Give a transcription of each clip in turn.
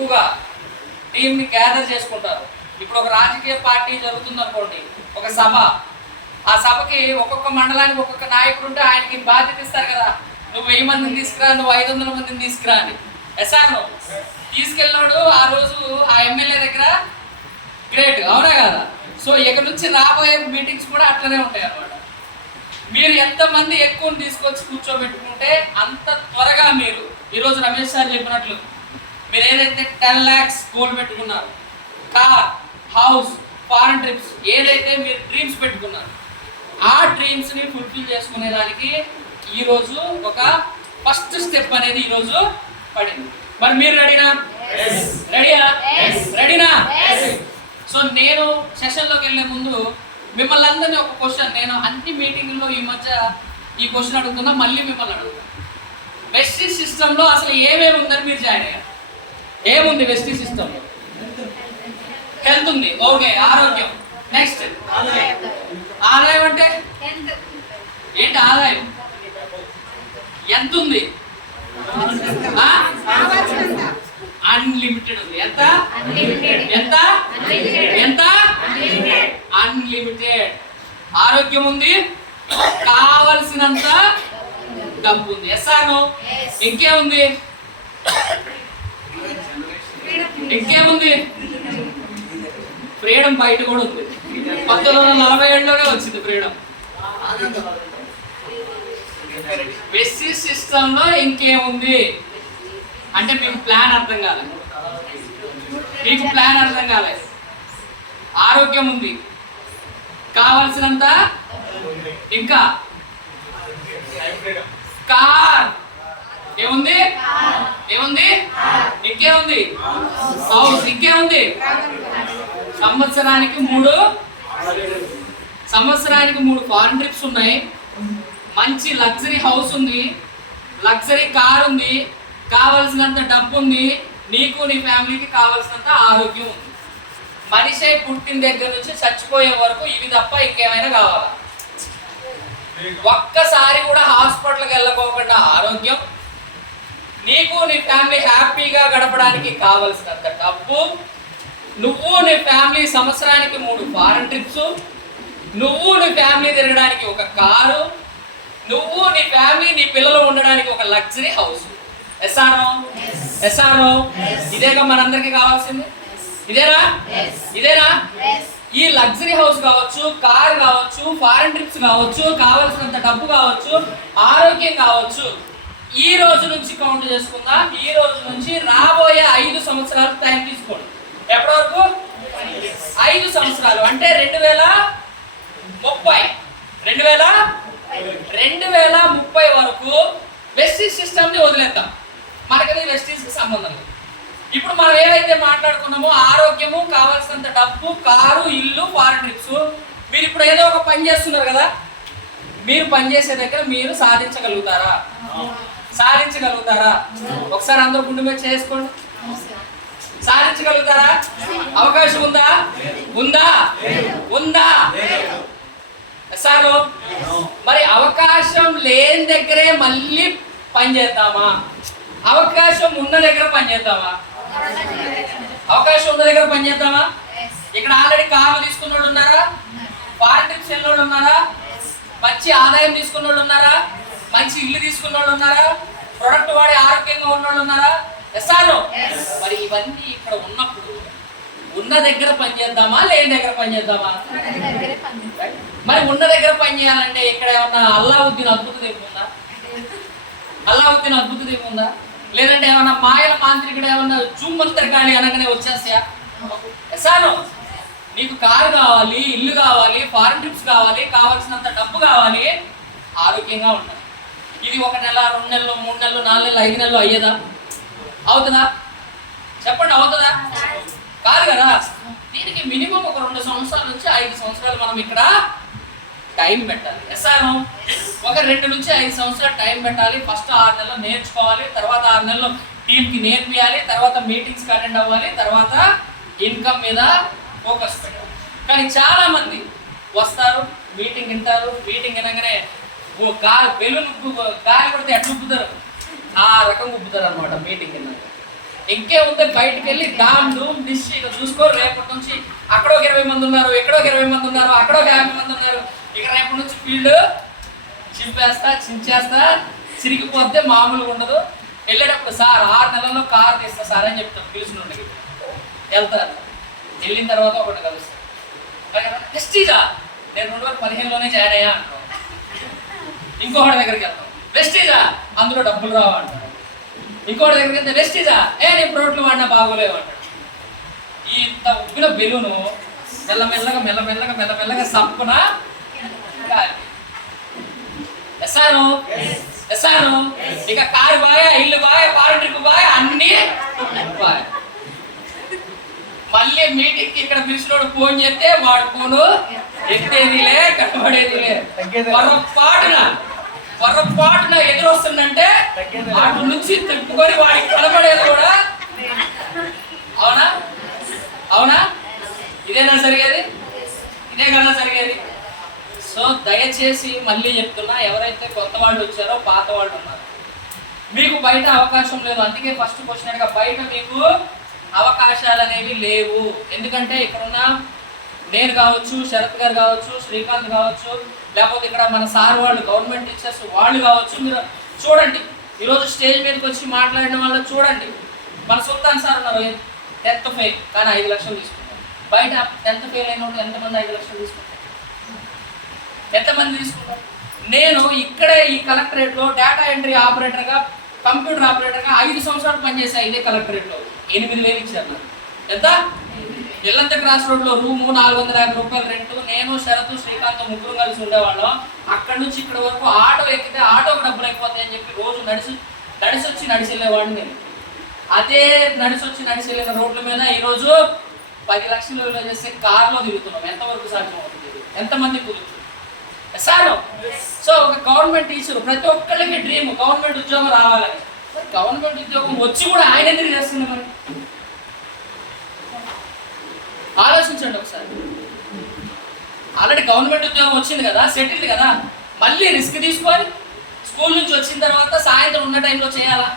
ఎక్కువగా టీంని గ్యాదర్ చేసుకుంటారు. ఇప్పుడు ఒక రాజకీయ పార్టీ జరుగుతుంది అనుకోండి, ఒక సభ, ఆ సభకి ఒక్కొక్క మండలానికి ఒక్కొక్క నాయకుడు ఉంటే ఆయనకి బాధ్యత ఇస్తారు కదా, నువ్వు 1000 మందిని తీసుకురా, నువ్వు 500 మందిని తీసుకురా అని. ఎస్ఆర్ను తీసుకెళ్ళినాడు ఆ రోజు ఆ ఎమ్మెల్యే దగ్గర గ్రేట్, అవునా కదా? సో ఇక నుంచి రాబోయే మీటింగ్స్ కూడా అట్లనే ఉంటాయి అన్నమాట. మీరు ఎంతమంది ఎక్కువ తీసుకొచ్చి కూర్చోబెట్టుకుంటే అంత త్వరగా మీరు ఈరోజు రమేష్ సార్ చెప్పినట్లు మీరు ఏదైతే 10 lakhs గోల్ పెట్టుకున్నారు, కార్, హౌస్, ఫారెన్ ట్రిప్స్, ఏదైతే మీరు డ్రీమ్స్ పెట్టుకున్నారు ఆ డ్రీమ్స్ని ఫుల్ఫిల్ చేసుకునేదానికి ఈరోజు ఒక ఫస్ట్ స్టెప్ అనేది ఈరోజు పడింది. మరి మీరు రెడీనా? రెడీనా? సో నేను సెషన్లోకి వెళ్ళే ముందు మిమ్మల్ని అందరినీ ఒక క్వశ్చన్, నేను అన్ని మీటింగ్లో ఈ మధ్య ఈ క్వశ్చన్ అడుగుతున్నా, మళ్ళీ మిమ్మల్ని అడుగుతాను. వెస్టీజ్ సిస్టంలో అసలు ఏమేమి ఉందని మీరు జాయిన్ అయ్యారు? ఏముంది వెస్టీజ్ సిస్టంలో? హెల్త్ ఉంది, ఓకే. ఆరోగ్యం, నెక్స్ట్ ఆదాయం అంటే ఏంటి? ఆదాయం ఎంత ఉంది? అన్లిమిటెడ్ ఉంది. ఎంత? అన్లిమిటెడ్. ఆరోగ్యం ఉంది, కావలసినంత డబ్బు ఉంది. ఎస్ఆర్ ఇంకేముంది? ఫ్రీడమ్ బయట కూడా ఉంది. 1947లోనే వచ్చింది ఫ్రీడమ్. వెస్టీజ్ సిస్టంలో ఇంకేముంది అంటే మీకు ప్లాన్ అర్థం కాలేదు. ఆరోగ్యం ఉంది, కావాల్సినంత, ఇంకా కార్ ఏముంది? ఇంకేముంది? హౌస్, ఇంకేముంది? సంవత్సరానికి 3 ఫారెన్ ట్రిప్స్ ఉన్నాయి, మంచి లగ్జరీ హౌస్ ఉంది, లగ్జరీ కార్ ఉంది, కావలసినంత డబ్బు ఉంది, నీకు నీ ఫ్యామిలీకి కావలసినంత ఆరోగ్యం ఉంది. మనిషి పుట్టిన దగ్గర నుంచి చచ్చిపోయే వరకు ఇవి తప్ప ఇంకేమైనా కావాలా? ఒక్కసారి కూడా హాస్పిటల్కి వెళ్ళకోకుండా ఆరోగ్యం, నీకు నీ ఫ్యామిలీ హ్యాపీగా గడపడానికి కావలసినంత డబ్బు, నువ్వు నీ ఫ్యామిలీ సంవత్సరానికి 3 ఫారెన్ ట్రిప్స్, నువ్వు నీ ఫ్యామిలీ తిరగడానికి ఒక కారు, నువ్వు నీ ఫ్యామిలీ నీ పిల్లలు ఉండడానికి ఒక లగ్జరీ హౌస్. ఎస్ఆర్ఓ ఇదేగా మనందరికీ కావాల్సింది? ఇదేనా? ఈ లగ్జరీ హౌస్ కావచ్చు, కార్ కావచ్చు, ఫారెన్ ట్రిప్స్ కావచ్చు, కావలసినంత డబ్బు కావచ్చు, ఆరోగ్యం కావచ్చు, ఈ రోజు నుంచి కౌంట్ చేసుకుందాం. ఈ రోజు నుంచి రాబోయే 5 సంవత్సరాలు టైం తీసుకోండి. ఎప్పటి వరకు? 5 సంవత్సరాలు అంటే 2030 వరకు వెస్టీజ్ సిస్టమ్ని వదిలేద్దాం. మనకది వెస్టీజ్కి సంబంధం లేదు. ఇప్పుడు మనం ఏవైతే మాట్లాడుకున్నామో ఆరోగ్యము, కావాల్సినంత డబ్బు, కారు, ఇల్లు, ఫారెన్ ట్రిప్స్, మీరు ఇప్పుడు ఏదో ఒక పని చేస్తున్నారు కదా, మీరు పని చేసే దగ్గర మీరు సాధించగలుగుతారా? ఒకసారి అందరూ గుండె మీద చేసుకోండి. సాధించగలుగుతారా? అవకాశం ఉందా? సార్ మరి అవకాశం లేని దగ్గరే మళ్ళీ పని చేద్దామా? అవకాశం ఉన్న దగ్గర పని చేద్దామా? ఇక్కడ ఆల్రెడీ కార్లు తీసుకున్న వాళ్ళు ఉన్నారా? ఫారెన్ ట్రిప్స్ వెళ్ళిన వాళ్ళు ఉన్నారా? మంచి ఆదాయం తీసుకున్న వాళ్ళు ఉన్నారా? మంచి ఇల్లు తీసుకున్న వాళ్ళు ఉన్నారా? ప్రొడక్ట్ వాడి ఆరోగ్యంగా ఉన్న వాళ్ళు ఉన్నారా? మరి ఇవన్నీ ఇక్కడ ఉన్నప్పుడు ఉన్న దగ్గర పని చేద్దామా, లేని దగ్గర పని చేద్దామా? మరి ఉన్న దగ్గర పని చేయాలంటే ఇక్కడ ఏమన్నా అల్లావుద్దీన్ అద్భుత దీపం ఉందా? లేదంటే ఏమన్నా మాయల మాంత్రికుడు ఏమన్నా జూమంతర్ గాలి అనగానే వచ్చేస్తాయా? నీకు కారు కావాలి, ఇల్లు కావాలి, ఫారెన్ ట్రిప్స్ కావాలి, కావాల్సినంత డబ్బు కావాలి, ఆరోగ్యంగా ఉండాలి. ఇది 1 నెల, 2 నెలలు, 3 నెలలు, 4 నెలలు, 5 నెలలు అయ్యేదా? అవుతుందా? చెప్పండి, అవుతుందా? కాదు కదా. దీనికి మినిమం ఒక 2 సంవత్సరాల నుంచి 5 సంవత్సరాలు మనం ఇక్కడ టైం పెట్టాలి. ఒక 2 నుంచి 5 సంవత్సరాలు టైం పెట్టాలి. ఫస్ట్ 6 నెలలు నేర్చుకోవాలి, తర్వాత 6 నెలలు టీంకి నేర్పియాలి, తర్వాత మీటింగ్స్కి అటెండ్ అవ్వాలి, తర్వాత ఇన్కమ్ మీద ఫోకస్ పెట్టాలి. కానీ చాలామంది వస్తారు, మీటింగ్ వింటారు, మీటింగ్ వినగానే బెలూన్ గాలి పడితే ఎట్లా ఉబ్బుతారు ఆ రకంగా ఉబ్బుతారు అనమాట. మీటింగ్ విన్నాక ఇంకేముంది, బయటికి వెళ్ళి డామ్ డూమ్ డిష్ ఇక చూసుకో. రేపటి నుంచి అక్కడ ఒక 20 మంది ఉన్నారు, ఇక్కడ ఒక 20 మంది ఉన్నారు, అక్కడ ఒక 50 మంది ఉన్నారు. ఇక రేపటి నుంచి ఫీల్డ్ చించేస్తా, చిరిగిపోతే మామూలుగా ఉండదు. వెళ్ళేటప్పుడు సార్ 6 నెలల్లో కారు తీస్తా సార్ అని చెప్తాను. పిలిచినుండి వెళ్తారు. వెళ్ళిన తర్వాత ఒకటి కలుస్తాను. వెస్టీజా, నేను 2015లోనే జాయిన్ అయ్యా అంటాను. ఇంకొకటి దగ్గరికి వెళ్తాం, వెస్టీజా, అందులో డబ్బులు రావు అంటాడు. ఇంకోటి దగ్గరికి వెళ్తే వెస్టీజా, నేను ప్రోట్లు వాడినా బాగోలేవు అంటాడు. ఇంత ఉప్పిన బెలూను మెల్లమెల్లగా సప్పున ఎస్సాను. ఇక కారు బాగా, ఇల్లు బాగా, ఫారెన్ ట్రిప్ బాగా, అన్ని బాగా. మళ్ళీ మీటింగ్ కి ఇక్కడ పిలిచినోడు ఫోన్ చేస్తే వాడు ఫోను ఎత్తేదిలే, కనబడేదిలే. పొరపాటున ఎదురొస్తుందంటే అటు నుంచి తిప్పుకొని వాడికి కనబడేది కూడా. అవునా? ఇదేనా జరిగేది? ఇదే కదా జరిగేది. సో దయచేసి మళ్ళీ చెప్తున్నా, ఎవరైతే కొత్త వాళ్ళు వచ్చారో పాత వాళ్ళు ఉన్నారు, మీకు బయట అవకాశం లేదు. అందుకే ఫస్ట్ క్వశ్చన్, బయట మీకు అవకాశాలు అనేవి లేవు. ఎందుకంటే ఇక్కడున్న నేను కావచ్చు, శరత్ గారు కావచ్చు, శ్రీకాంత్ కావచ్చు, లేకపోతే ఇక్కడ మన సార్ వాళ్ళు గవర్నమెంట్ టీచర్స్ వాళ్ళు కావచ్చు. మీరు చూడండి, ఈరోజు స్టేజ్ మీదకి వచ్చి మాట్లాడిన వాళ్ళు చూడండి. మన సుల్తాన్ సార్ ఉన్నారు, 10th ఫెయిల్ కానీ 5 లక్షలు తీసుకుంటారు. బయట 10th ఫెయిల్ అయిన వాళ్ళు ఎంతమంది 5 లక్షలు తీసుకుంటారు? ఎంతమంది తీసుకుంటారు? నేను ఇక్కడే ఈ కలెక్టరేట్లో డేటా ఎంట్రీ ఆపరేటర్గా, కంప్యూటర్ ఆపరేటర్గా 5 సంవత్సరాలు పనిచేసా. ఇదే కలెక్టరేట్లో 8,000 ఇచ్చారు. ఎంత? ఎల్లంత క్రాస్ రోడ్లో రూము 450 రూపాయలు రెంట్. నేను శరత్ శ్రీకాంత్ ముగ్గురు కలిసి ఉండేవాళ్ళం. అక్కడి నుంచి ఇక్కడ వరకు ఆటో ఎక్కితే ఆటోకి డబ్బులు అయిపోతాయి అని చెప్పి రోజు నడిచి వెళ్ళేవాడిని నేను. అదే నడిచి వెళ్ళిన రోడ్ల మీద ఈరోజు 10 లక్షలు విలువ చేసే కార్లో తిరుగుతున్నాం. ఎంతవరకు సాధ్యం అవుతుంది? ఎంతమంది కుదురుతుంది సార్? సో ఒక గవర్నమెంట్ టీచర్, ప్రతి ఒక్కళ్ళకి డ్రీమ్ గవర్నమెంట్ ఉద్యోగం రావాలని. గవర్నమెంట్ ఉద్యోగం వచ్చి కూడా ఆయన ఎందుకు చేస్తున్నారు? మరి ఆలోచించండి ఒకసారి. ఆల్రెడీ గవర్నమెంట్ ఉద్యోగం వచ్చింది కదా, సెటిల్డ్ కదా, మళ్ళీ రిస్క్ తీసుకొని స్కూల్ నుంచి వచ్చిన తర్వాత సాయంత్రం ఉన్న టైంలో చేయాలా?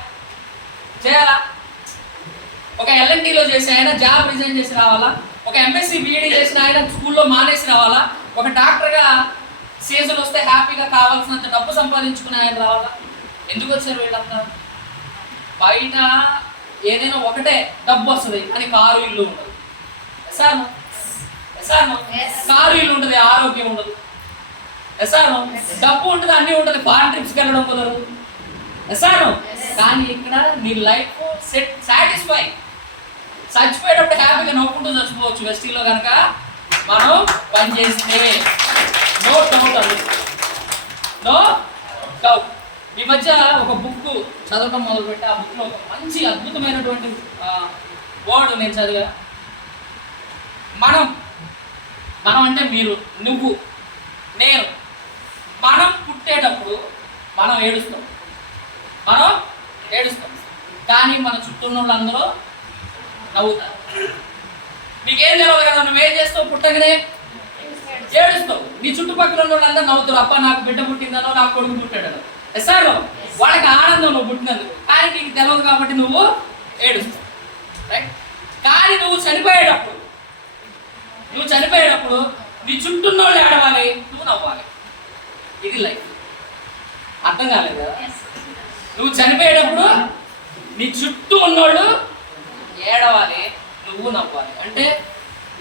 ఒక ఎల్ఎన్టీలో చేసి ఆయన జాబ్ రిజైన్ చేసి రావాలా? ఒక ఎంఎస్సి బీఈడీ చేసిన ఆయన స్కూల్లో మానేసి రావాలా? ఒక డాక్టర్గా సీజన్ వస్తే హ్యాపీగా కావాల్సినంత డబ్బు సంపాదించుకుని ఆయన రావాలా? ఎందుకు వచ్చారు వీళ్ళంతా? బయట ఏదైనా ఒకటే డబ్బు వస్తుంది కానీ కారు ఇల్లు ఉండదు. కారు ఇల్లు ఉంటుంది, ఆరోగ్యం ఉండదు. డబ్బు ఉంటుంది, అన్నీ ఉంటుంది, ఫారెన్ ట్రిప్స్కి వెళ్ళడం కుదరదు. కానీ ఇక్కడ నీ లైఫ్ సాటిస్ఫై, చచ్చిపోయేటప్పుడు హ్యాపీగా నవ్వుకుంటూ చచ్చిపోవచ్చు వెస్టీలో కనుక మనం పనిచేస్తే. నో డౌట్ అండి, నో డౌట్. ఈ మధ్య ఒక బుక్ చదవటం మొదలుపెట్టి ఆ బుక్లో ఒక మంచి అద్భుతమైనటువంటి వర్డ్ నేను చదివా. మనం అంటే మీరు, నువ్వు, నేను. మనం పుట్టేటప్పుడు మనం ఏడుస్తాం, కానీ మన చుట్టూ ఉన్న వాళ్ళందరూ నవ్వుతారు. మీకేం తెలియదు కదా, నువ్వేం చేస్తావు? పుట్టగానే ఏడుస్తావు. నీ చుట్టుపక్కల ఉన్న వాళ్ళందరూ నవ్వుతారు. అప్ప నాకు బిడ్డ పుట్టిందనో, నాకు కొడుకు పుట్టాడనో. సార్ వాళ్ళకి ఆనందం నువ్వు పుట్టినందుకు, కానీ నీకు తెలియదు కాబట్టి నువ్వు ఏడుస్తావు, రైట్? కానీ నువ్వు చనిపోయేటప్పుడు నీ చుట్టూ ఉన్న వాళ్ళు ఏడవాలి, నువ్వు నవ్వాలి. ఇది లైఫ్. అర్థం కాలేదు కదా? నువ్వు చనిపోయేటప్పుడు నీ చుట్టూ ఉన్నోళ్ళు ఏడవాలి, నువ్వు నవ్వాలి. అంటే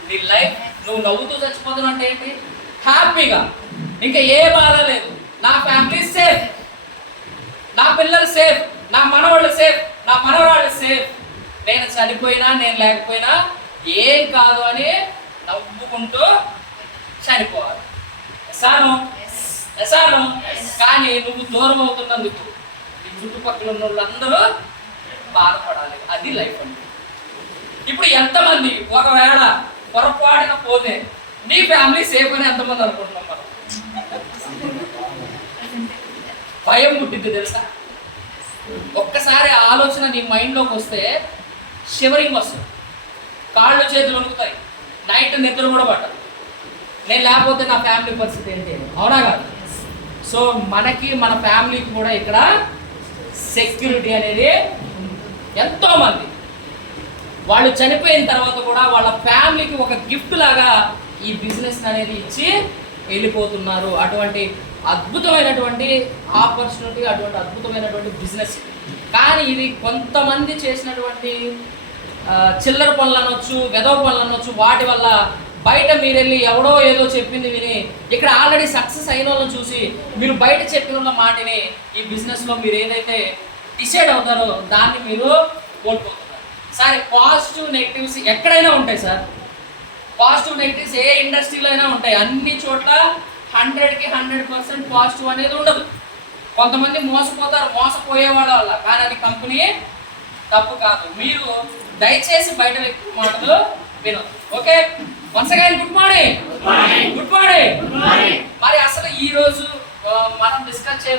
నీ లైఫ్ నువ్వు నవ్వుతూ చచ్చిపోతున్నావు అంటే ఏంటి? హ్యాపీగా, ఇంకా ఏ బాధ లేదు, నా ఫ్యామిలీ సేఫ్, నా పిల్లలు సేఫ్, నా మనవాళ్ళు సేఫ్, నా మనవరాళ్ళు సేఫ్. నేను చనిపోయినా నేను లేకపోయినా ఏం కాదు అని నవ్వుకుంటూ చనిపోవాలి. ఎసాను. కానీ నువ్వు దూరం అవుతున్నందుకు నీ చుట్టుపక్కల ఉన్న వాళ్ళందరూ బాధపడాలి. అది లైఫ్ అంటే. ఇప్పుడు ఎంతమంది ఒకవేళ పొరపాటున పోతే నీ ఫ్యామిలీ సేఫ్ అని ఎంతమంది అనుకుంటున్నాం మనం? భయం పుట్టింది తెలుసా? ఒక్కసారి ఆలోచన నీ మైండ్లోకి వస్తే షివరింగ్ వస్తుంది, కాళ్ళు చేతులు వణుకుతాయి, నైట్ నిద్ర కూడా పట్టదు. నేను లేకపోతే నా ఫ్యామిలీ పరిస్థితి ఏంటి? అవునా కాదు? సో మనకి మన ఫ్యామిలీకి కూడా ఇక్కడ సెక్యూరిటీ అనేది ఎంతోమంది వాళ్ళు చనిపోయిన తర్వాత కూడా వాళ్ళ ఫ్యామిలీకి ఒక గిఫ్ట్ లాగా ఈ బిజినెస్ అనేది ఇచ్చి వెళ్ళిపోతున్నారు. అటువంటి అద్భుతమైనటువంటి ఆపర్చునిటీ, అటువంటి అద్భుతమైనటువంటి బిజినెస్. కానీ ఇది కొంతమంది చేసినటువంటి చిల్లర పనులు అనొచ్చు, వెధవ పనులు అనొచ్చు, వాటి వల్ల బయట మీరు వెళ్ళి ఎవడో ఏదో చెప్పింది విని ఇక్కడ ఆల్రెడీ సక్సెస్ అయిన వాళ్ళని చూసి మీరు బయట చెప్పిన వాళ్ళ మాటని ఈ బిజినెస్లో మీరు ఏదైతే డిసైడ్ అవుతారో దాన్ని మీరు కోల్పోతున్నారు. సరే, పాజిటివ్ నెగిటివ్స్ ఎక్కడైనా ఉంటాయి సార్. పాజిటివ్ నెగిటివ్స్ ఏ ఇండస్ట్రీలో అయినా ఉంటాయి. అన్ని చోట్ల 100కి 100% పాజిటివ్ అనేది ఉండదు. కొంతమంది మోసపోతారు, మోసపోయే వాళ్ళ వల్ల. కానీ అది కంపెనీ తప్పు కాదు. మీరు దయచేసి బయట వ్యక్తి మాటలు వినొద్దు. Okay, once again good morning. Good morning. మరి అసలు ఈ రోజు మనం డిస్కస్ చే